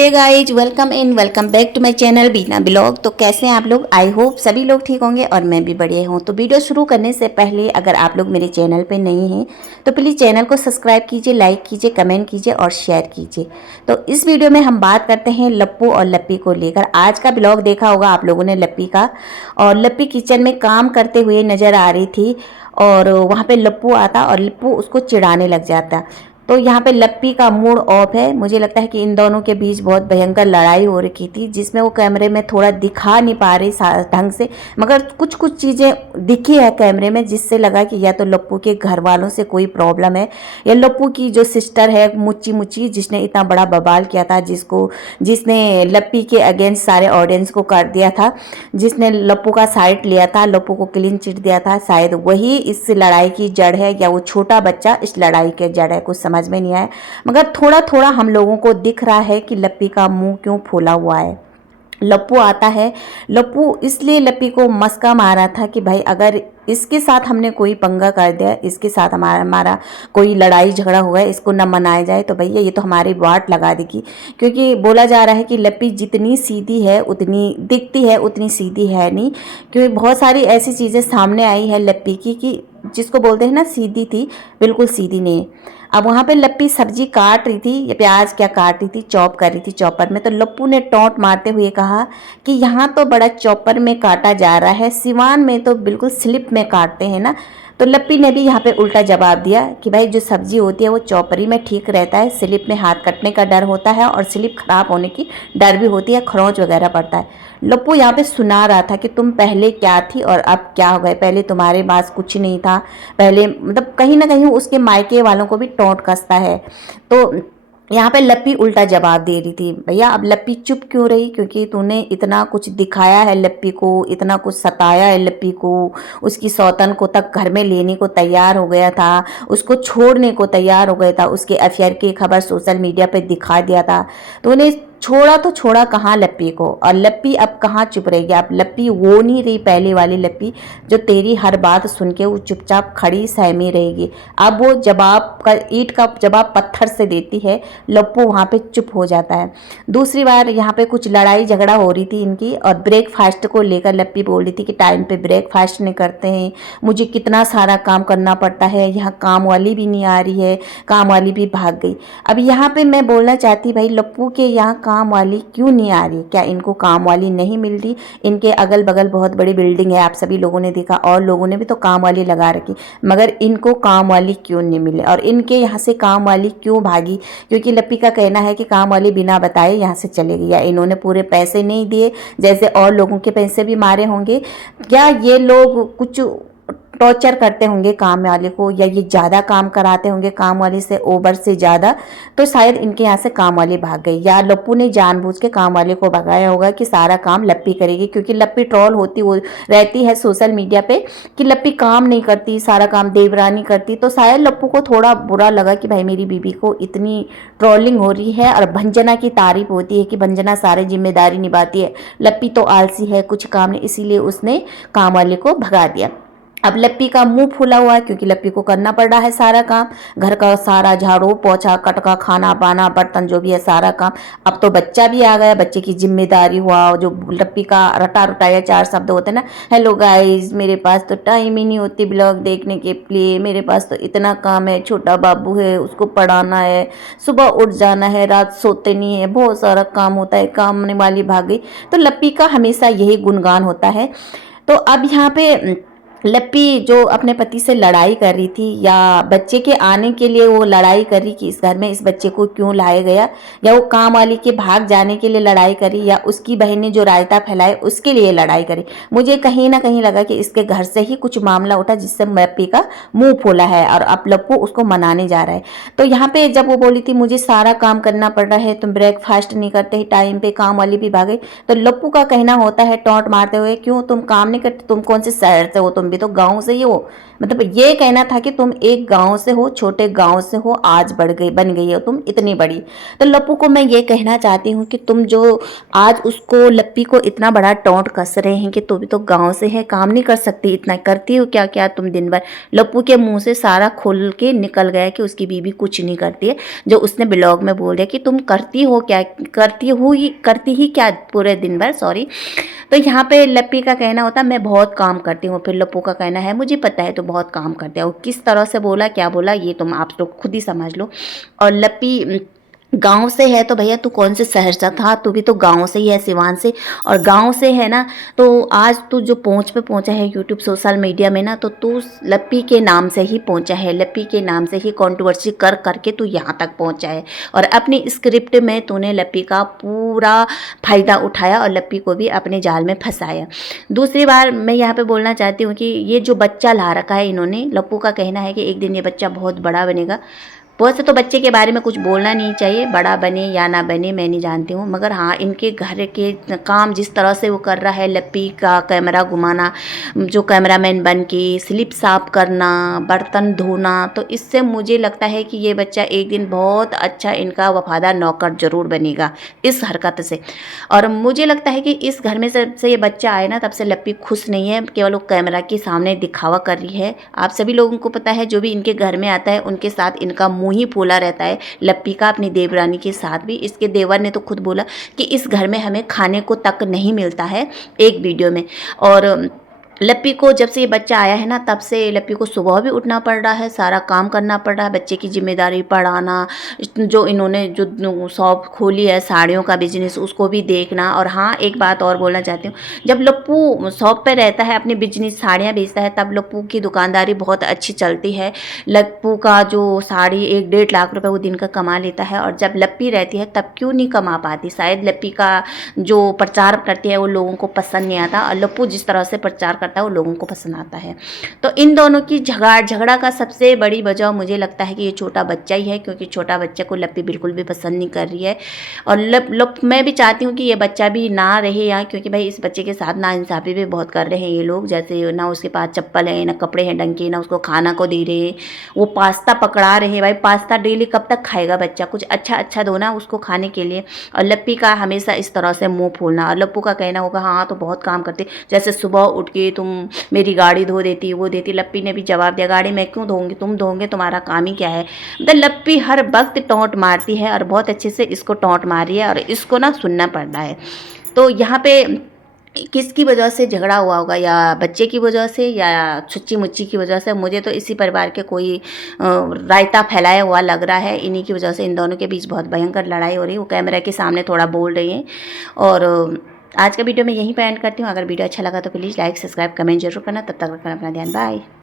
Hey guys, welcome back to my channel Beena blog. तो कैसे हैं आप लोग? आई होप सभी लोग ठीक होंगे और मैं भी बढ़िया हूँ। तो वीडियो शुरू करने से पहले अगर आप लोग मेरे चैनल पे नए हैं तो प्लीज़ चैनल को सब्सक्राइब कीजिए, लाइक कीजिए, कमेंट कीजिए और शेयर कीजिए। तो इस वीडियो में हम बात करते हैं लप्पू और लप्पी को लेकर। आज का ब्लॉग देखा होगा आप लोगों ने लप्पी का, और लप्पी किचन में काम करते हुए नज़र आ रही थी और वहाँ पे लप्पू आता और लप्पू उसको चिढ़ाने लग जाता। तो यहाँ पे लप्पी का मूड ऑफ है। मुझे लगता है कि इन दोनों के बीच बहुत भयंकर लड़ाई हो रखी थी, जिसमें वो कैमरे में थोड़ा दिखा नहीं पा रही ढंग से, मगर कुछ कुछ चीज़ें दिखी है कैमरे में, जिससे लगा कि या तो लप्पू के घर वालों से कोई प्रॉब्लम है, या लप्पू की जो सिस्टर है मुच्ची मुच्ची, जिसने इतना बड़ा बवाल किया था, जिसने लप्पी के अगेंस्ट सारे ऑडियंस को कर दिया था, जिसने लप्पू का साइड लिया था, लप्पू को क्लीन चिट दिया था, शायद वही इस लड़ाई की जड़ है, या वो छोटा बच्चा इस लड़ाई के जड़ है। कुछ समझ में नहीं आया, मगर थोड़ा थोड़ा हम लोगों को दिख रहा है कि लप्पी का मुंह क्यों फूला हुआ है। लप्पू आता है, लप्पू इसलिए लप्पी को मस्का मारा था कि भाई अगर इसके साथ हमने कोई पंगा कर दिया, इसके साथ हमारा कोई लड़ाई झगड़ा हुआ है, इसको न मनाया जाए तो भैया ये तो हमारी वाट लगा देगी। क्योंकि बोला जा रहा है कि लप्पी जितनी सीधी है, उतनी दिखती है, उतनी सीधी है नहीं। क्योंकि बहुत सारी ऐसी चीज़ें सामने आई है लप्पी की कि जिसको बोलते हैं ना सीधी थी, बिल्कुल सीधी नहीं है। अब वहाँ पे लप्पी सब्जी काट रही थी, या प्याज क्या काट रही थी, चॉप कर रही थी चॉपर में, तो लप्पू ने टोंट मारते हुए कहा कि यहाँ तो बड़ा चॉपर में काटा जा रहा है, सिवान में तो बिल्कुल स्लिप में काटते हैं ना। तो लप्पी ने भी यहाँ पे उल्टा जवाब दिया कि भाई जो सब्जी होती है वो चॉपरी में ठीक रहता है, स्लिप में हाथ कटने का डर होता है और स्लिप खराब होने की डर भी होती है, खरोंच वगैरह पड़ता है। लप्पू यहाँ पे सुना रहा था कि तुम पहले क्या थी और अब क्या हो गए, पहले तुम्हारे पास कुछ नहीं था, पहले मतलब कहीं ना कहीं उसके मायके वालों को भी टोंट कसता है। तो यहाँ पे लप्पी उल्टा जवाब दे रही थी, भैया अब लप्पी चुप क्यों रही, क्योंकि तूने इतना कुछ दिखाया है लप्पी को, इतना कुछ सताया है लप्पी को, उसकी सौतन को तक घर में लेने को तैयार हो गया था, उसको छोड़ने को तैयार हो गया था, उसके अफेयर की खबर सोशल मीडिया पे दिखा दिया था, तूने छोड़ा तो छोड़ा कहाँ लप्पी को, और लप्पी अब कहाँ चुप रहेगी। अब लप्पी वो नहीं रही पहले वाली लप्पी जो तेरी हर बात सुन के वो चुपचाप खड़ी सहमी रहेगी। अब वो जवाब का ईंट का जवाब पत्थर से देती है, लप्पू वहाँ पे चुप हो जाता है। दूसरी बार यहाँ पे कुछ लड़ाई झगड़ा हो रही थी इनकी, और ब्रेकफास्ट को लेकर लप्पी बोल रही थी कि टाइम पे ब्रेकफास्ट नहीं करते हैं, मुझे कितना सारा काम करना पड़ता है, यहाँ काम वाली भी नहीं आ रही है, काम वाली भी भाग गई। अब यहाँ पे मैं बोलना चाहती भाई लप्पू के यहाँ काम वाली क्यों नहीं आ रही? क्या इनको काम वाली नहीं मिल रही? इनके अगल बगल बहुत बड़ी बिल्डिंग है, आप सभी लोगों ने देखा, और लोगों ने भी तो काम वाली लगा रखी, मगर इनको काम वाली क्यों नहीं मिले, और इनके यहाँ से काम वाली क्यों भागी? क्योंकि लप्पी का कहना है कि काम वाली बिना बताए यहाँ से चले गई, या इन्होंने पूरे पैसे नहीं दिए जैसे और लोगों के पैसे भी मारे होंगे, क्या ये लोग कुछ टॉर्चर करते होंगे काम वाले को, या ये ज़्यादा काम कराते होंगे काम वाले से, ओवर से ज़्यादा, तो शायद इनके यहाँ से काम वाली भाग गई, या लप्पू ने जानबूझ के काम वाले को भगाया होगा कि सारा काम लप्पी करेगी। क्योंकि लप्पी ट्रोल होती वो रहती है सोशल मीडिया पे कि लप्पी काम नहीं करती, सारा काम देवरानी करती, तो शायद लप्पू को थोड़ा बुरा लगा कि भाई मेरी बीबी को इतनी ट्रोलिंग हो रही है, और भंजना की तारीफ होती है कि भंजना सारी जिम्मेदारी निभाती है, लप्पी तो आलसी है, कुछ काम नहीं, इसीलिए उसने काम वाले को भगा दिया। अब लप्पी का मुंह फूला हुआ है क्योंकि लप्पी को करना पड़ रहा है सारा काम, घर का सारा झाड़ू पोछा कटका खाना पाना बर्तन जो भी है सारा काम। अब तो बच्चा भी आ गया, बच्चे की जिम्मेदारी हुआ, जो लप्पी का रटा रुटाया चार शब्द होते हैं ना, हेलो गाइस मेरे पास तो टाइम ही नहीं होती ब्लॉग देखने के लिए, मेरे पास तो इतना काम है, छोटा बाबू है उसको पढ़ाना है, सुबह उठ जाना है, रात सोते नहीं है, बहुत सारा काम होता है, काम वाली भाग गई। तो लप्पी का हमेशा यही गुणगान होता है। तो अब यहाँ पे लप्पी जो अपने पति से लड़ाई कर रही थी, या बच्चे के आने के लिए वो लड़ाई कर रही कि इस घर में इस बच्चे को क्यों लाया गया, या वो काम वाली के भाग जाने के लिए लड़ाई करी, या उसकी बहन ने जो रायता फैलाए उसके लिए लड़ाई करी, मुझे कहीं ना कहीं लगा कि इसके घर से ही कुछ मामला उठा जिससे लप्पी का मुंह फूला है, और अब लप्पू उसको मनाने जा रहा है। तो यहाँ पे जब वो बोली थी मुझे सारा काम करना पड़ रहा है, तुम ब्रेकफास्ट नहीं करते टाइम पे, काम वाली भी भागे, तो लप्पू का कहना होता है टोंट मारते हुए, क्यों तुम काम नहीं करते, तुम कौन से शहर से हो, तुम तुम भी तो गाँव से ही हो। मतलब ये कहना था कि तुम एक गाँव से हो, छोटे गाँव से हो, आज बन गई हो तुम इतनी बड़ी। तो लप्पू को मैं ये कहना चाहती हूँ कि तुम जो आज उसको लप्पी को इतना बड़ा टोंट कस रहे हैं कि तू भी तो गाँव से है, काम नहीं कर सकती, इतना करती हो क्या क्या तुम दिन भर। लप्पू के मुँह से सारा खुल के निकल गया कि उसकी बीवी कुछ नहीं करती है, जो उसने ब्लॉग में बोल दिया कि तुम करती हो क्या, करती ही क्या पूरे दिन भर, सॉरी। तो यहाँ पे लप्पी का कहना होता मैं बहुत काम करती हूँ, फिर लप्पू का कहना है मुझे पता है तो बहुत काम करते हो। किस तरह से बोला, क्या बोला, ये तुम आप लोग खुद ही समझ लो। और लप्पी गांव से है तो भैया तू कौन से शहर से था, तू भी तो गांव से ही है, सिवान से। और गांव से है ना, तो आज तू जो पहुंच पे पहुंचा है यूट्यूब सोशल मीडिया में ना, तो तू लप्पी के नाम से ही पहुंचा है, लप्पी के नाम से ही कंट्रोवर्सी कर करके तू यहाँ तक पहुंचा है। और अपनी स्क्रिप्ट में तूने लप्पी का पूरा फायदा उठाया और लप्पी को भी अपने जाल में फंसाया। दूसरी बार मैं यहाँ पे बोलना चाहती हूँ कि ये जो बच्चा ला रखा है इन्होंने, लप्पू का कहना है कि एक दिन ये बच्चा बहुत बड़ा बनेगा। वैसे तो बच्चे के बारे में कुछ बोलना नहीं चाहिए, बड़ा बने या ना बने मैं नहीं जानती हूँ, मगर हाँ इनके घर के काम जिस तरह से वो कर रहा है, लप्पी का कैमरा घुमाना, जो कैमरामैन बन के स्लिप साफ करना, बर्तन धोना, तो इससे मुझे लगता है कि ये बच्चा एक दिन बहुत अच्छा इनका वफादार नौकर जरूर बनेगा इस हरकत से। और मुझे लगता है कि इस घर में से ये बच्चा आए ना, तब से लप्पी खुश नहीं है, केवल वो कैमरा के सामने दिखावा कर रही है। आप सभी लोगों को पता है जो भी इनके घर में आता है उनके साथ इनका मुँह ही फूला रहता है, लप्पी का अपनी देवरानी के साथ भी। इसके देवर ने तो खुद बोला कि इस घर में हमें खाने को तक नहीं मिलता है, एक वीडियो में। और लप्पी को जब से ये बच्चा आया है ना, तब से लप्पी को सुबह भी उठना पड़ रहा है, सारा काम करना पड़ रहा है, बच्चे की जिम्मेदारी, पढ़ाना, जो इन्होंने जो शॉप खोली है साड़ियों का बिजनेस उसको भी देखना। और हाँ एक बात और बोलना चाहती हूँ, जब लप्पू शॉप पे रहता है अपनी बिजनेस साड़ियाँ बेचता है, तब लप्पू की दुकानदारी बहुत अच्छी चलती है। लप्पू का जो साड़ी 1-1.5 लाख रुपए वो दिन का कमा लेता है। और जब लप्पी रहती है तब क्यों नहीं कमा पाती, शायद लप्पी का जो प्रचार करती है वो लोगों को पसंद नहीं आता, और लप्पू जिस तरह से प्रचार करता है वो लोगों को पसंद आता है। तो इन दोनों की झगड़ा का सबसे बड़ी वजह मुझे लगता है कि ये छोटा बच्चा ही है, क्योंकि छोटा बच्चे को लप्पी बिल्कुल भी पसंद नहीं कर रही है। और मैं भी चाहती हूँ कि ये बच्चा भी ना रहे यहाँ, क्योंकि भाई इस बच्चे के साथ नाइंसाफ़ी भी बहुत कर रहे हैं ये लोग। जैसे ना उसके पास चप्पल है, ना कपड़े हैं ढंग के, ना उसको खाना को दे रहे हैं, वो पास्ता पकड़ा रहे हैं। भाई पास्ता डेली कब तक खाएगा बच्चा, कुछ अच्छा अच्छा दो ना उसको खाने के लिए। और लप्पी का हमेशा इस तरह से मुंह फूलना। और लप्पू का कहना होगा हाँ तो बहुत काम करते, जैसे सुबह उठ के तुम मेरी गाड़ी धो देती, वो देती। लप्पी ने भी जवाब दिया गाड़ी मैं क्यों धोऊंगी, तुम धोंगे, तुम्हारा काम ही क्या है। मतलब लप्पी हर वक्त टोंट मारती है और बहुत अच्छे से इसको टोंट मार रही है, और इसको ना सुनना पड़ रहा है। तो यहाँ पे किसकी वजह से झगड़ा हुआ होगा, या बच्चे की वजह से या छुच्ची मुच्ची की वजह से। मुझे तो इसी परिवार के कोई रायता फैलाया हुआ लग रहा है, इन्हीं की वजह से इन दोनों के बीच बहुत भयंकर लड़ाई हो रही है। वो कैमरा के सामने थोड़ा बोल रही हैं। और आज का वीडियो मैं यहीं पर एंड करती हूँ। अगर वीडियो अच्छा लगा तो प्लीज़ लाइक सब्सक्राइब कमेंट जरूर करना। तब तक रखना अपना ध्यान, बाय।